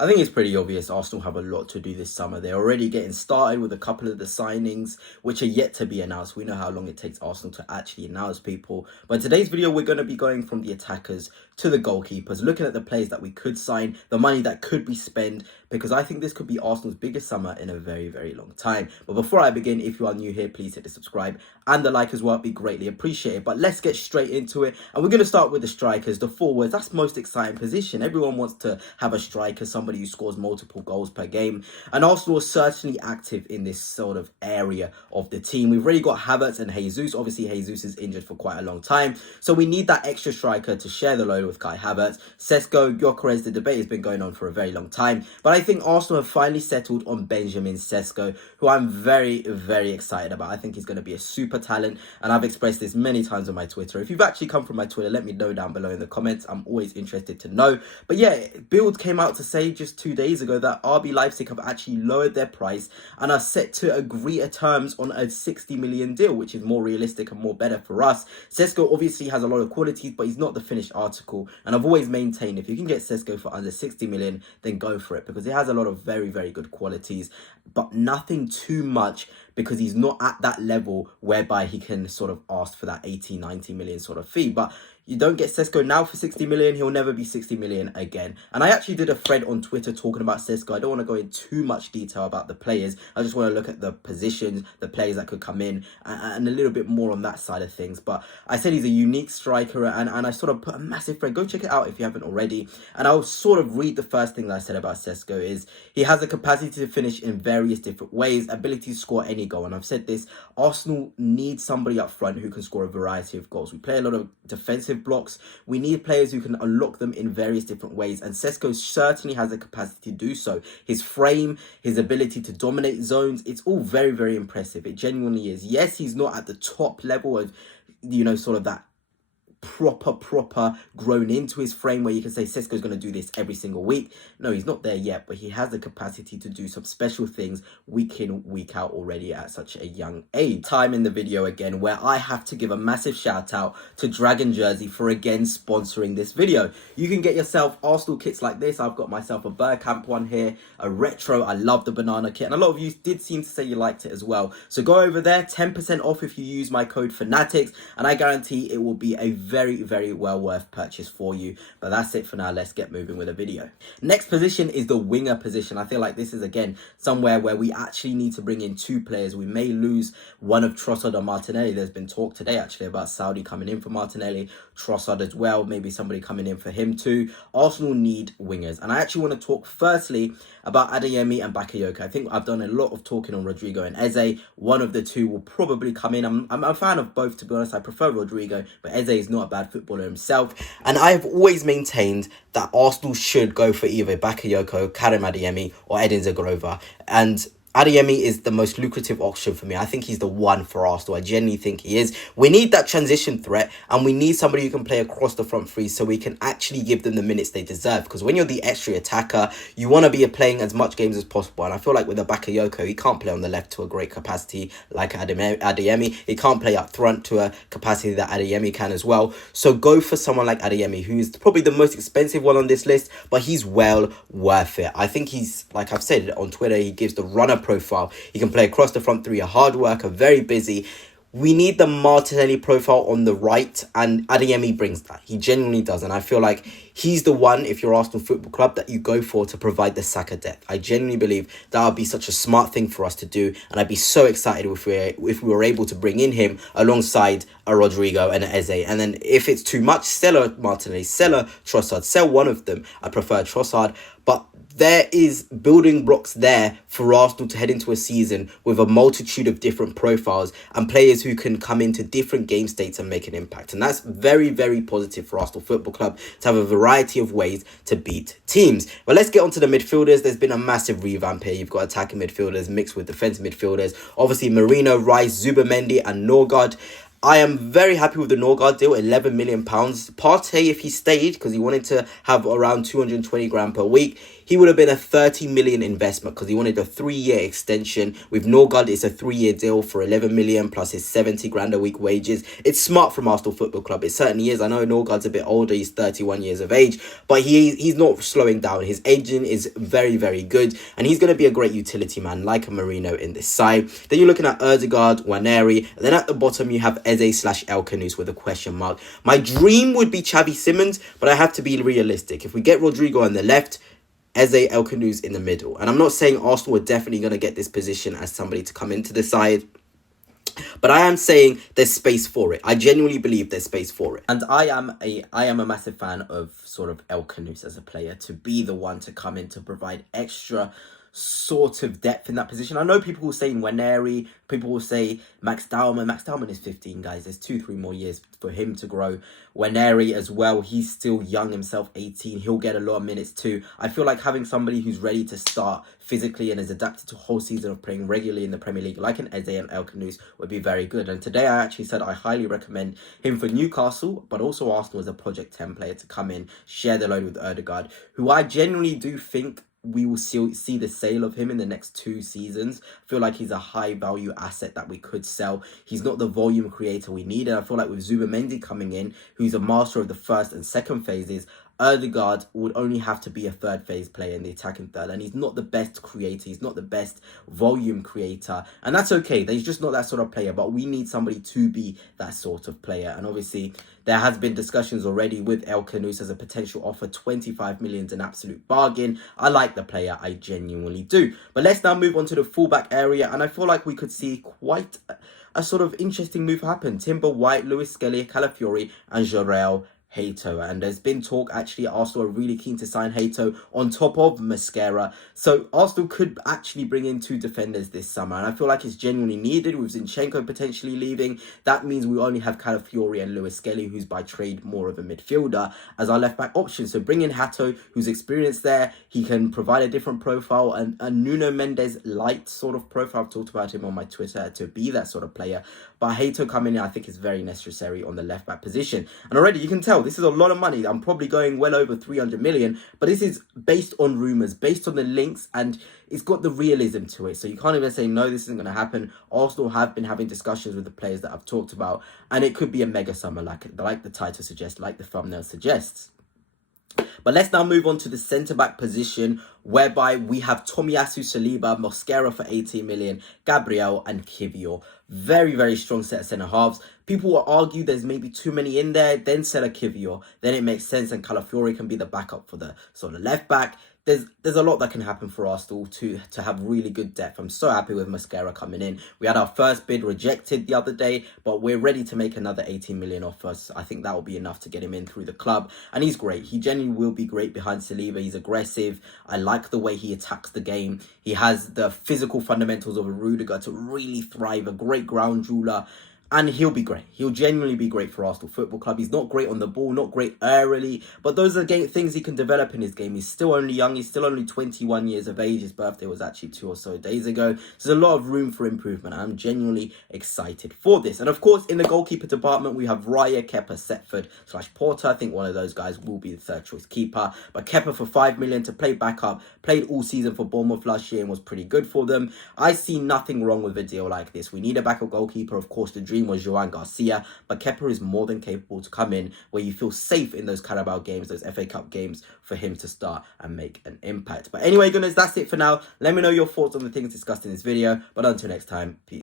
I think it's pretty obvious Arsenal have a lot to do this summer. They're already getting started with a couple of the signings, which are yet to be announced. We know how long it takes Arsenal to actually announce people. But in today's video, we're going to be going from the attackers to the goalkeepers, looking at the players that we could sign, the money that could be spent, because I think this could be Arsenal's biggest summer in a very, very long time. But before I begin, if you are new here, please hit the subscribe and the like as well. It'd be greatly appreciated. But let's get straight into it. And we're going to start with the strikers, the forwards. That's the most exciting position. Everyone wants to have a striker, somebody who scores multiple goals per game. And Arsenal is certainly active in this sort of area of the team. We've already got Havertz and Jesus. Obviously, Jesus is injured for quite a long time. So we need that extra striker to share the load with Kai Havertz. Sesko, Gyökeres, the debate has been going on for a very long time. But I think Arsenal have finally settled on Benjamin Sesko, who I'm very, very excited about. I think he's going to be a super talent. And I've expressed this many times on my Twitter. If you've actually come from my Twitter, let me know down below in the comments. I'm always interested to know. But yeah, Bild came out to say just 2 days ago that RB Leipzig have actually lowered their price and are set to agree terms on a 60 million deal, which is more realistic and more better for us. Sesko obviously has a lot of qualities, but he's not the finished article. And I've always maintained if you can get Sesko for under 60 million, then go for it, because he has a lot of very, very good qualities, but nothing too much, because he's not at that level whereby he can sort of ask for that 80-90 million sort of fee. But you don't get Sesko now for 60 million, he'll never be 60 million again. And I actually did a thread on Twitter talking about Sesko. I don't want to go into too much detail about the players. I just want to look at the positions, the players that could come in, and a little bit more on that side of things. But I said he's a unique striker, and I sort of put a massive thread. Go check it out if you haven't already. And I'll sort of read the first thing that I said about Sesko is he has the capacity to finish in various different ways, ability to score any goal. And I've said this, Arsenal needs somebody up front who can score a variety of goals. We play a lot of defensive blocks. We need players who can unlock them in various different ways, and Sesko certainly has the capacity to do so. His frame, his ability to dominate zones, it's all very, very impressive. It genuinely is. Yes, he's not at the top level of, sort of that proper grown into his frame where you can say Sesko's going to do this every single week. No, he's not there yet, but he has the capacity to do some special things week in, week out already at such a young age. Time in the video again where I have to give a massive shout out to Dragon Jersey for again sponsoring this video. You can get yourself Arsenal kits like this. I've got myself a Bergkamp one here, a retro. I love the banana kit, and a lot of you did seem to say you liked it as well. So go over there, 10% off if you use my code Fanatics, and I guarantee it will be a very, very well worth purchase for you. But that's it for now. Let's get moving with the video. Next position is the winger position. I feel like this is again somewhere where we actually need to bring in two players. We may lose one of Trossard or Martinelli. There's been talk today actually about Saudi coming in for Martinelli, Trossard as well, maybe somebody coming in for him too. Arsenal need wingers, and I actually want to talk firstly about Adeyemi and Bakayoko. I think I've done a lot of talking on Rodrigo and Eze. One of the two will probably come in. I'm a fan of both, to be honest. I prefer Rodrigo, but Eze is not a bad footballer himself. And I've always maintained that Arsenal should go for either Bakayoko, Karim Adeyemi, or Edin Zagrova. And Adeyemi is the most lucrative option for me. I think he's the one for Arsenal. I genuinely think he is. We need that transition threat, and we need somebody who can play across the front three so we can actually give them the minutes they deserve. Because when you're the extra attacker, you want to be playing as much games as possible. And I feel like with a Bakayoko, he can't play on the left to a great capacity like Adeyemi. He can't play up front to a capacity that Adeyemi can as well. So go for someone like Adeyemi, who is probably the most expensive one on this list, but he's well worth it. I think he's, like I've said on Twitter, he gives the runner profile. He can play across the front three, a hard worker, very busy. We need the Martinelli profile on the right, and Adeyemi brings that. He genuinely does, and I feel like he's the one, if you're Arsenal Football Club, that you go for to provide the Saka depth. I genuinely believe that would be such a smart thing for us to do, and I'd be so excited if we were able to bring in him alongside a Rodrigo and an Eze. And then if it's too much, sell a Martinelli, sell a Trossard, sell one of them. I prefer Trossard, but there is building blocks there for Arsenal to head into a season with a multitude of different profiles and players who can come into different game states and make an impact. And that's very, very positive for Arsenal Football Club to have a variety of ways to beat teams. But let's get on to the midfielders. There's been a massive revamp here. You've got attacking midfielders mixed with defensive midfielders. Obviously, Marino, Rice, Zubamendi and Norgard. I am very happy with the Norgard deal, £11 million. Partey, if he stayed, because he wanted to have around 220 grand per week, he would have been a 30 million investment because he wanted a 3-year extension. With Norgard, it's a 3-year deal for 11 million plus his 70 grand a week wages. It's smart from Arsenal Football Club. It certainly is. I know Norgard's a bit older. He's 31 years of age, but he's not slowing down. His aging is very, very good, and he's going to be a great utility man like a Marino in this side. Then you're looking at Ødegaard, Waneri, and then at the bottom you have Eze/El-Khanous with a question mark. My dream would be Xavi Simons, but I have to be realistic. If we get Rodrigo on the left, Eze/El-Khanous in the middle. And I'm not saying Arsenal are definitely going to get this position as somebody to come into the side, but I am saying there's space for it. I genuinely believe there's space for it. And I am a massive fan of sort of El-Khanous as a player, to be the one to come in to provide extra sort of depth in that position. I know people will say Waneri, people will say Max Daumann. Max Daumann is 15, guys. There's 2-3 more years for him to grow. Waneri as well, he's still young himself, 18. He'll get a lot of minutes too. I feel like having somebody who's ready to start physically and is adapted to a whole season of playing regularly in the Premier League, like an Eze and El-Khanous, would be very good. And today I actually said I highly recommend him for Newcastle, but also Arsenal as a Project 10 player to come in, share the load with Ødegaard, who I genuinely do think we will see the sale of him in the next 2 seasons. I feel like he's a high value asset that we could sell. He's not the volume creator we need, and I feel like with Zubimendi coming in, who's a master of the first and second phases, Ødegaard would only have to be a third phase player in the attacking third, and he's not the best creator, he's not the best volume creator, and that's okay. He's just not that sort of player, but we need somebody to be that sort of player. And obviously there has been discussions already with El-Khanous as a potential offer. 25 million is an absolute bargain. I like the player, I genuinely do. But let's now move on to the fullback area, and I feel like we could see quite a sort of interesting move happen. Timber, White, Lewis Skelly, Calafiori and Jorel Hato. And there's been talk, actually, Arsenal are really keen to sign Hato on top of Mascara. So Arsenal could actually bring in 2 defenders this summer, and I feel like it's genuinely needed. With Zinchenko potentially leaving, that means we only have Calafiori and Lewis Skelly, who's by trade more of a midfielder, as our left-back option. So bring in Hato, who's experienced there. He can provide a different profile, and a Nuno Mendes light sort of profile. I've talked about him on my Twitter to be that sort of player. But Hato coming in, I think, is very necessary on the left-back position. And already you can tell this is a lot of money. I'm probably going well over 300 million, but this is based on rumours, based on the links, and it's got the realism to it. So you can't even say, no, this isn't going to happen. Arsenal have been having discussions with the players that I've talked about, and it could be a mega summer, like the title suggests, like the thumbnail suggests. But let's now move on to the centre-back position, whereby we have Tomiyasu Saliba, Mosquera for 18 million, Gabriel and Kivior. Very, very strong set of centre-halves. People will argue there's maybe too many in there, then sell a Kivior. Then it makes sense, and Calafiori can be the backup for the sort of left-back. There's a lot that can happen for Arsenal to have really good depth. I'm so happy with Mosquera coming in. We had our first bid rejected the other day, but we're ready to make another 18 million offer. So I think that will be enough to get him in through the club. And he's great. He genuinely will be great behind Saliba. He's aggressive. I like the way he attacks the game. He has the physical fundamentals of a Rudiger to really thrive. A great ground ruler. And he'll be great. He'll genuinely be great for Arsenal Football Club. He's not great on the ball, not great early, but those are things he can develop in his game. He's still only young. He's still only 21 years of age. His birthday was actually 2 or so days ago. So there's a lot of room for improvement. I'm genuinely excited for this. And of course, in the goalkeeper department, we have Raya, Kepa, Setford/Porter. I think one of those guys will be the third choice keeper. But Kepa for 5 million to play backup, played all season for Bournemouth last year and was pretty good for them. I see nothing wrong with a deal like this. We need a backup goalkeeper. Of course, the dream was Joan Garcia, but Kepa is more than capable to come in where you feel safe in those Carabao games, those FA Cup games, for him to start and make an impact. But anyway, gunners, that's it for now. Let me know your thoughts on the things discussed in this video, but until next time, peace.